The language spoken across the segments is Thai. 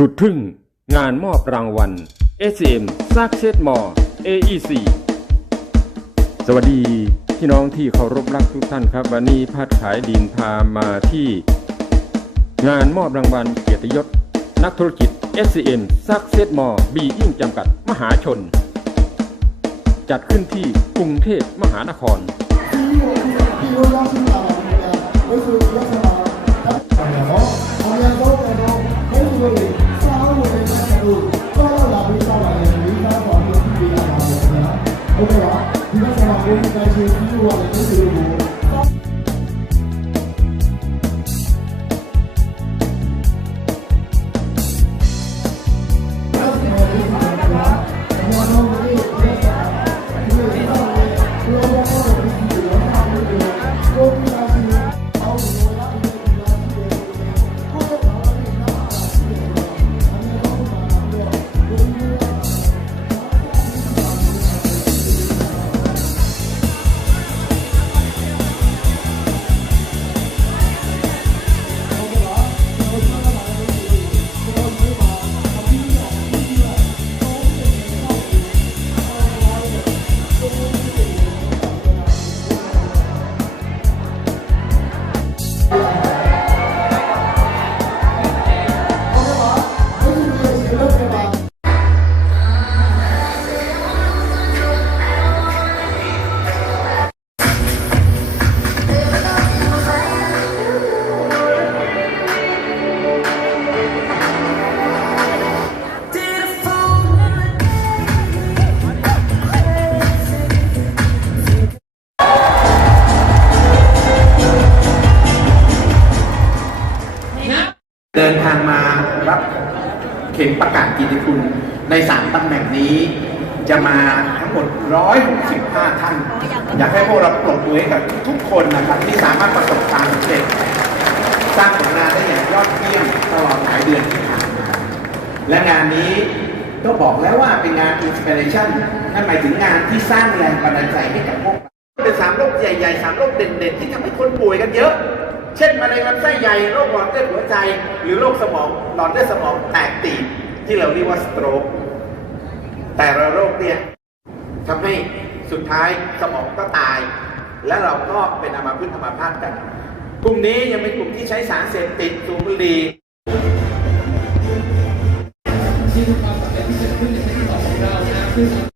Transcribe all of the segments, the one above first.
สุดทึ่ง งานมอบรางวัล SM Success More AEC สวัสดีพี่น้องที่เคารพรักทุกท่านครับ วันนี้พัดขายดินพามาที่ งานมอบรางวัลเกียรติยศ นักธุรกิจ SCM Success More b ยิ่งจำกัดมหาชน จัดขึ้นที่กรุงเทพมหานครเเดินทางมารับเข็มประกาศกียรติคุณในสามตำแหน่งนี้ จะมาทั้งหมด 165 ท่าน อยากให้พวกเราปรบมือกับทุกคนนะครับ ที่สามารถประสบความสำเร็จสร้างผลงานได้อย่างยอดเยี่ยมตลอดหลายเดือนที่ผ่านมาและงานนี้ก็บอกแล้วว่าเป็นงานอินสปิเรชันนั่นหมายถึงงานที่สร้างแรงบันดาลใจให้กับพวกเราเป็นสามโรคใหญ่ๆสามโรคเด่นๆ ที่ทำให้คนป่วยกันเยอะ เช่นมะเร็งลำไส้ใหญ่โรคหลอดเลือดหัวใจ หรือโรคสมองหลอดเลือดสมองแตกตีบที่เราเรียกว่าสโตรกแต่ละโรคเนี่ยทำให้สุดท้ายสมองก็ตาย และเราก็เป็นอัมาพฤกษ์อัมพาตกัน กลุ่มนี้ยังเป็นกลุ่มที่ใช้สารเสพติดสูบบุหรี่งด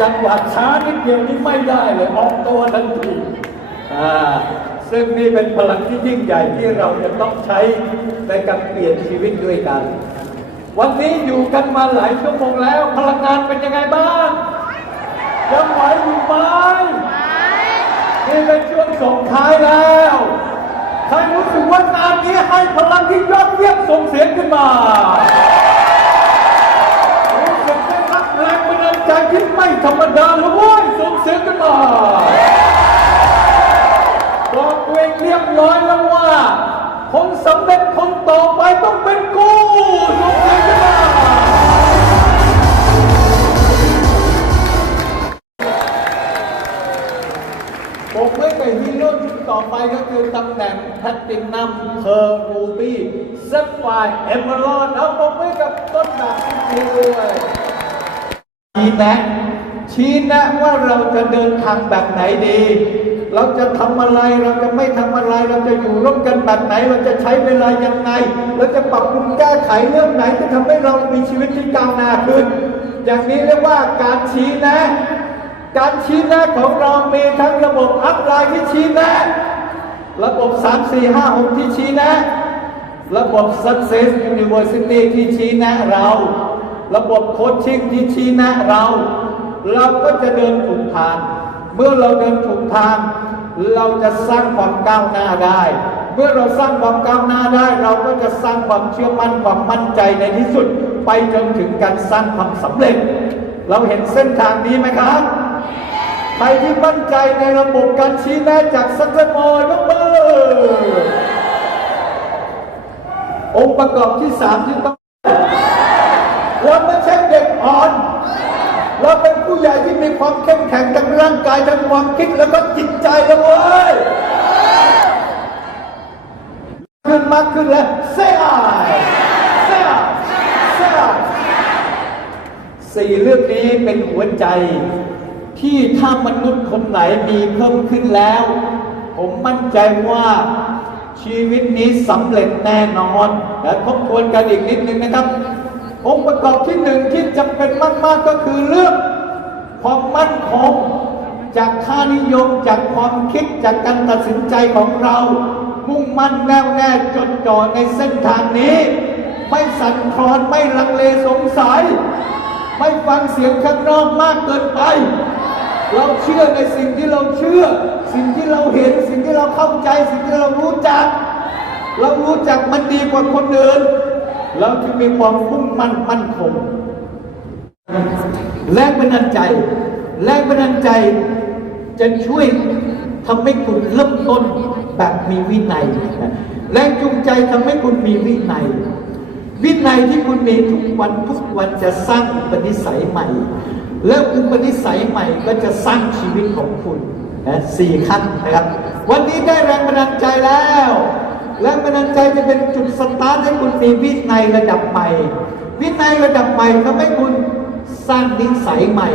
จังหวัดช้านิดเดียวนี้ไม่ได้เลยออกตัวทันทีซึ่งนี่เป็นพลังที่ยิ่งใหญ่ที่เราจะต้องใช้ในการเปลี่ยนชีวิตด้วยกัน วันนี้อยู่กันมาหลายชั่วโมงแล้ว พลังงานเป็นยังไงบ้างยังไหวอยู่ไหมนี่เป็นช่วงส่งท้ายแล้วใครรู้สึกว่างานนี้ให้พลังที่ยอดเยี่ยมส่งเสียงขึ้นมา ธรรมดาเลยเว้ยส่งเสียงขึ้นมาบอกตัวเองเรียบร้อยแล้วว่าคนสำเร็จคนต่อไปต้องเป็นกูส่งเสียงขึ้นมาผมไม่ไปฮีโร่ชุดต่อไปก็คือตำแหน่งแพตตินัมเพอร์รูบี้เซฟไฟเอเมอรัลด์เอาผมไม่กับต้นแบบที่ดีด้วยชี้แนะ ชี้แนะว่าเราจะเดินทางแบบไหนดี เราจะทำอะไรเราจะไม่ทำอะไร เราจะอยู่ร่วมกันแบบไหน เราจะใช้เวลายังไง เราจะปรับปรุงแก้ไขเรื่องไหนที่ทำให้เรามีชีวิตที่ก้าวหน้าขึ้น อย่างนี้เรียกว่าการชี้แนะการชี้แนะของเรามีทั้งระบบอัพไลน์ที่ชี้แนะ ระบบ 3 4 5 6 ที่ชี้แนะ ระบบ Success University ที่ชี้แนะเรา ระบบโคชชิ่งที่ชี้แนะเรา เราก็จะเดินถูกทาง เมื่อเราเดินถูกทาง เราจะสร้างความก้าวหน้าได้ เมื่อเราสร้างความก้าวหน้าได้ เราก็จะสร้างความเชื่อมั่นความมั่นใจในที่สุด ไปจนถึงการสร้างความสำเร็จ เราเห็นเส้นทางนี้ไหมครับใครที่มั่นใจในระบบการชี้แนะจากสักมอยกมือองค์ประกอบที่สามที่ต้องเราไม่ใช่เด็กอ่อน เราเป็นผู้ใหญ่ที่มีความเข้มแข็งทั้งร่างกายทั้งความคิดแล้วก็จิตใจแล้วเว้ยขึ้นมากขึ้นแล้วเซ่อเซ่อเซ่อสี่เรื่องนี้เป็นหัวใจ ที่ถ้ามนุษย์คนไหนมีเพิ่มขึ้นแล้ว ผมมั่นใจว่าชีวิตนี้สำเร็จแน่นอนและทบทวนกันอีกนิดนึงนะครับ องค์ประกอบที่หนึ่งที่จำเป็นมาก ๆ ก็คือเรื่องความมั่นคงจากค่านิยมจากความคิดจากการตัดสินใจของเรา มุ่งมั่นแน่วแน่จดจ่อในเส้นทางนี้ ไม่สั่นคลอนไม่ลังเลสงสัย ไม่ฟังเสียงข้างนอกมากเกินไป เราเชื่อในสิ่งที่เราเชื่อ สิ่งที่เราเห็นสิ่งที่เราเข้าใจ สิ่งที่เรารู้จัก เรารู้จักมันดีกว่าคนอื่น เราจึงมีความมุ่งมั่นมั่นคงแรงบันดาลใจแรงบันดาลใจ จะช่วยทำให้คุณเริ่มต้นแบบมีวินัยแรงจูงใจทำให้คุณมีวินัย วินัยที่คุณมีทุกวันทุกวันจะสร้างอุปนิสัยใหม่ แล้วอุปนิสัยใหม่ก็จะสร้างชีวิตของคุณนะสี่ขั้นนะครับ วันนี้ได้แรงบันดาลใจแล้ว แรงบันดาลใจจะเป็นจุดสตาร์ทให้คุณมีวินัยระดับใหม่ วินัยระดับใหม่ทำให้คุณสร้างนิสัยใหม่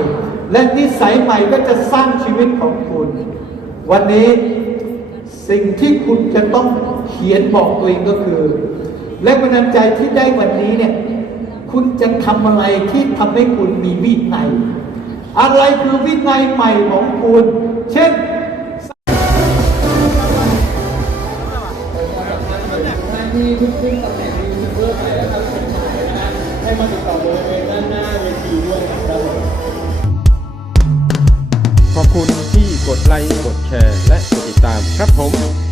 และนิสัยใหม่ก็จะสร้างชีวิตของคุณ วันนี้สิ่งที่คุณจะต้องเขียนบอกตัวเองก็คือแรงบันดาลใจที่ได้วันนี้เนี่ยคุณจะทำอะไรที่ทำให้คุณมีวินัยอะไรคือวินัยใหม่ของคุณ เช่น ที่เพิ่งขึ้นตำแหน่งยูทูบเบอร์ใหม่แล้วครับผมนะฮะให้มาติดต่อบริเวณด้านหน้าเวทีด้วยนะครับผมขอบคุณที่กดไลค์ กดแชร์ และกดติดตามครับผม